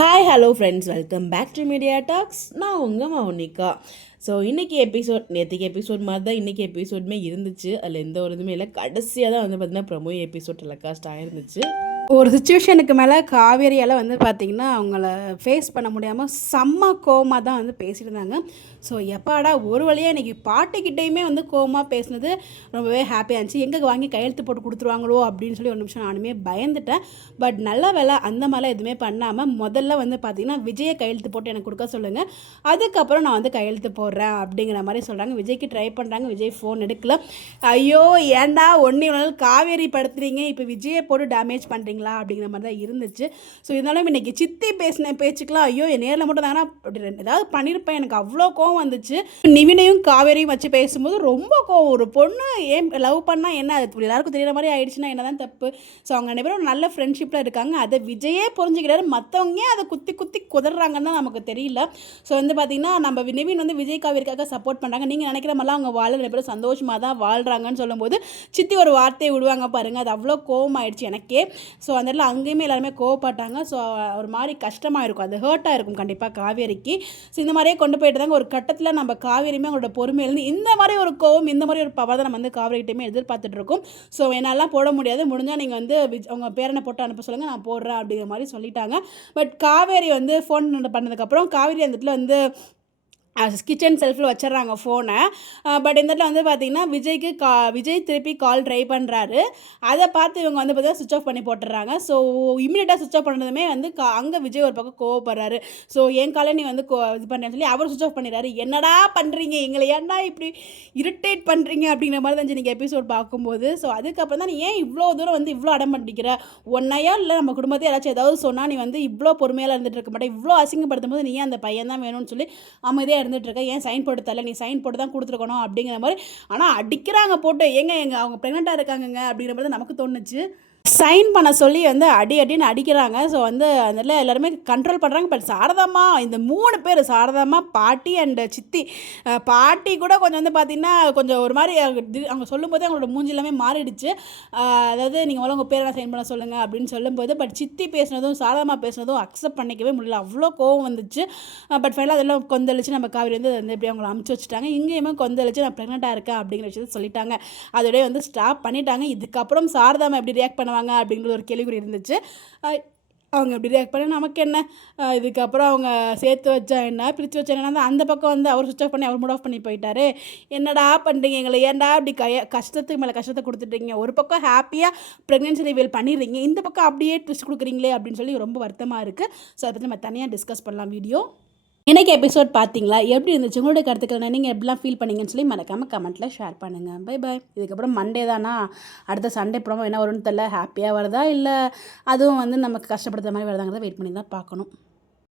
Hi hello friends, welcome back to media talks. நான் உங்கள் Mounika. So இன்றைக்கி எபிசோட் நேற்றுக்கு எபிசோட் மாதிரி தான் இன்றைக்கி எபிசோடுமே இருந்துச்சு. அதில் எந்த ஒரு இதுவுமே இல்லை. கடைசியாக தான் வந்து பார்த்திங்கன்னா ப்ரொமோ எபிசோட் டெலிகாஸ்ட் ஆயிருந்துச்சு. ஒரு சுச்சுவேஷனுக்கு மேலே காவேரியால் வந்து பார்த்திங்கன்னா அவங்கள ஃபேஸ் பண்ண முடியாமல் செம்ம கோவமாக தான் வந்து பேசியிருந்தாங்க. ஸோ எப்பாடா ஒரு வழியாக இன்றைக்கி பாட்டிக்கிட்டேயுமே வந்து கோவமாக பேசினது ரொம்பவே ஹாப்பியாக இருந்துச்சு. எங்கே வாங்கி கையெழுத்து போட்டு கொடுத்துருவாங்களோ அப்படின்னு சொல்லி ஒரு நிமிஷம் நானுமே பயந்துட்டேன். பட் நல்ல வேலை அந்த மாதிரிலாம் எதுவுமே பண்ணாமல் முதல்ல வந்து பார்த்திங்கன்னா விஜயை கையெழுத்து போட்டு எனக்கு கொடுக்க சொல்லுங்கள், அதுக்கப்புறம் நான் வந்து கையெழுத்து போடுறேன் அப்படிங்கிற மாதிரி சொல்கிறாங்க. விஜய்க்கு ட்ரை பண்ணுறாங்க, விஜய் ஃபோன் எடுக்கல. ஐயோ ஏன்டா ஒன்றே நாள் காவேரி படுத்துறீங்க, இப்போ விஜயை போட்டு டேமேஜ் பண்ணுறீங்க அப்படிங்கிற மாதிரி தான் இருந்துச்சு. ஸோ இருந்தாலும் இன்னைக்கு சித்தி பேசின பேச்சுக்கெலாம் ஐயோ என் நேரில் மட்டும் தாங்கன்னா அப்படி ஏதாவது பண்ணியிருப்பேன். எனக்கு அவ்வளோ கோவம் வந்துச்சு. நிவினையும் காவேரியும் வச்சு பேசும்போது ரொம்ப கோவம். ஒரு பொண்ணு ஏன் லவ் பண்ணால் என்ன, அது எல்லாருக்கும் தெரியுற மாதிரி ஆயிடுச்சுன்னா என்ன தான் தப்பு. ஸோ அவங்க ரெண்டு பேரும் நல்ல ஃப்ரெண்ட்ஷிப்பில் இருக்காங்க. அதை விஜயே புரிஞ்சுக்கிறாரு, மற்றவங்க அதை குத்தி குத்தி குதறாங்கன்னு தான் நமக்கு தெரியல. ஸோ வந்து பார்த்திங்கன்னா நம்ம நிவின் வந்து விஜய் காவேரிக்காக சப்போர்ட் பண்ணுறாங்க. நீங்கள் நினைக்கிற மாதிரிலாம் அவங்க வாழ ரெண்டு பேரும் சந்தோஷமாக தான் வாழ்கிறாங்கன்னு சொல்லும்போது சித்தி ஒரு வார்த்தையை விடுவாங்க பாருங்கள், அது அவ்வளோ கோவம் ஆயிடுச்சு எனக்கே. ஸோ அந்த இடத்துல அங்கேயுமே எல்லாருமே கோவப்பட்டாங்க. ஸோ ஒரு மாதிரி கஷ்டமாக இருக்கும், அது ஹர்ட்டாக இருக்கும் கண்டிப்பாக காவேரிக்கு. ஸோ இந்த மாதிரியே கொண்டு போயிட்டு தாங்க ஒரு கட்டத்தில் நம்ம காவேரியுமே அவங்களோட பொறுமையிலேருந்து இந்த மாதிரி ஒரு கோவம், இந்த மாதிரி ஒரு பவர் தான் நம்ம வந்து காவேரிகிட்டையுமே எதிர்பார்த்துட்டு இருக்கோம். ஸோ என்னாலாம் போட முடியாது, முடிஞ்சால் நீங்கள் வந்து அவங்க பேரனை போட்டு அனுப்ப சொல்லுங்கள், நான் போடுறேன் அப்படிங்கிற மாதிரி சொல்லிட்டாங்க. பட் காவேரி வந்து ஃபோன் பண்ணதுக்கப்புறம் காவேரி அந்த இடத்துல வந்து கிச்சன் செல்ஃபில் வச்சிட்றாங்க ஃபோனை. பட் இந்த இடத்துல வந்து பார்த்திங்கன்னா விஜய் திருப்பி கால் ட்ரை பண்ணுறாரு. அதை பார்த்து இவங்க வந்து பார்த்தீங்கன்னா சுவிச் ஆஃப் பண்ணி போட்டுடுறாங்க. ஸோ இமீடியட்டாக சுவிச் ஆஃப் பண்ணதுமே வந்து அங்கே விஜய் ஒரு பக்கம் கோவப்படுறாரு. ஸோ என் காலை நீ வந்து இது பண்ணுறேன்னு சொல்லி அவர் சுவிச் ஆஃப் பண்ணிடுறாரு. என்னடா பண்ணுறீங்க, எங்களை ஏன்டா இப்படி இரிட்டேட் பண்ணுறீங்க அப்படிங்கிற மாதிரி தான் நீங்கள் எபிசோட் பார்க்கும்போது. ஸோ அதுக்கப்புறம் தான் நீ ஏன் இவ்வளோ தூரம் வந்து இவ்வளோ அடம் பண்ணிக்கிற, ஒன்றையா இல்லை நம்ம குடும்பத்தை யாராச்சும் ஏதாவது சொன்னால் நீ வந்து இவ்வளோ பொறுமையாக இருந்துட்டு இருக்க மாட்டேன், இவ்வளோ அசிங்கப்படுத்தும் போது நீ ஏன் அந்த பையன் தான் வேணும்னு சொல்லி அமைதியாக இருந்துகிட்ருக்க, ஏன் சைன் போட்டு தரல, நீ சைன் போட்டு தான் கொடுத்துருக்கணும் அப்படிங்கிற மாதிரி. ஆனால் அடிக்கிறாங்க போட்டு, எங்க அவங்க ப்ரெக்னெண்ட்டாக இருக்காங்கங்க அப்படிங்கிற மாதிரி நமக்கு தோணுச்சு. சைன் பண்ண சொல்லி வந்து அடின்னு அடிக்கிறாங்க. ஸோ வந்து அதில் எல்லாருமே கண்ட்ரோல் பண்ணுறாங்க. பட் சாரதாம்மா, இந்த 3 பேர் சாரதாம்மா, பாட்டி அண்டு சித்தி. பாட்டி கூட கொஞ்சம் வந்து பார்த்திங்கன்னா கொஞ்சம் ஒரு மாதிரி அவங்க சொல்லும்போதே அவங்களோட மூஞ்சி எல்லாமே மாறிடுச்சு. அதாவது நீங்கள் உங்கள் பேரை சைன் பண்ண சொல்லுங்கள் அப்படின்னு சொல்லும்போது, பட் சித்தி பேசுனதும் சாரதாம்மா பேசுனதும் அக்செப்ட் பண்ணிக்கவே முடியல, அவ்வளோ கோவம் வந்துச்சு. பட் ஃபைனலாக அதெல்லாம் கொந்தளிச்சு நம்ம காவேரி வந்து எப்படி அவங்களை அமுச்சு வச்சுட்டாங்க. இங்கேயுமே கொந்தளிச்சு நான் ப்ரெக்னெண்ட்டாக இருக்கேன் அப்படிங்கிற விஷயத்தை சொல்லிட்டாங்க. அதோடய வந்து ஸ்டாப் பண்ணிட்டாங்க. இதுக்கப்புறம் சாரதாம்மா எப்படி ரியாக்ட் பண்ணுவாங்க அப்படிங்கிற ஒரு கேள்விக்குறி இருந்துச்சு. அவங்க எப்படி ரியாக்ட் பண்ண நமக்கு என்ன, இதுக்கப்புறம் அவங்க சேர்த்து வச்சா என்ன, பிரித்து வச்சா என்ன, அந்த பக்கம் வந்து அவர் சுவிச் ஆஃப் பண்ணி அவர் மூட் ஆஃப் பண்ணி போயிட்டாரு. என்னடா பண்ணுறீங்க, எங்களை ஏன்டா அப்படி கஷ்டத்துக்கு மேலே கஷ்டத்தை கொடுத்துட்றீங்க, ஒரு பக்கம் ஹாப்பியாக ப்ரெக்னென்சி ரிவீல் பண்ணிடுறீங்க, இந்த பக்கம் அப்படியே ட்விஸ்ட் கொடுக்குறீங்களே அப்படின்னு சொல்லி ரொம்ப வருத்தமாக இருக்குது. ஸோ அதை பற்றி நம்ம தனியாக டிஸ்கஸ் பண்ணலாம் வீடியோ. இன்றைக்கி எபிசோட் பார்த்தீங்களா, எப்படி இருந்துச்சு, உங்களுடைய கருத்துக்கள் நீங்கள் எப்படிலாம் ஃபீல் பண்ணீங்கன்னு சொல்லி மறக்காமல் கமெண்ட்டில் ஷேர் பண்ணுங்கள். Bye bye. இதுக்கப்புறம் மண்டே தானா, அடுத்த சண்டே ப்ரோமோ என்ன வரும்னு தெரியல, ஹாப்பியாக வருதா இல்லை அதுவும் வந்து நமக்கு கஷ்டப்படுத்துற மாதிரி வருதாங்கிறத வெயிட் பண்ணி தான் பார்க்கணும்.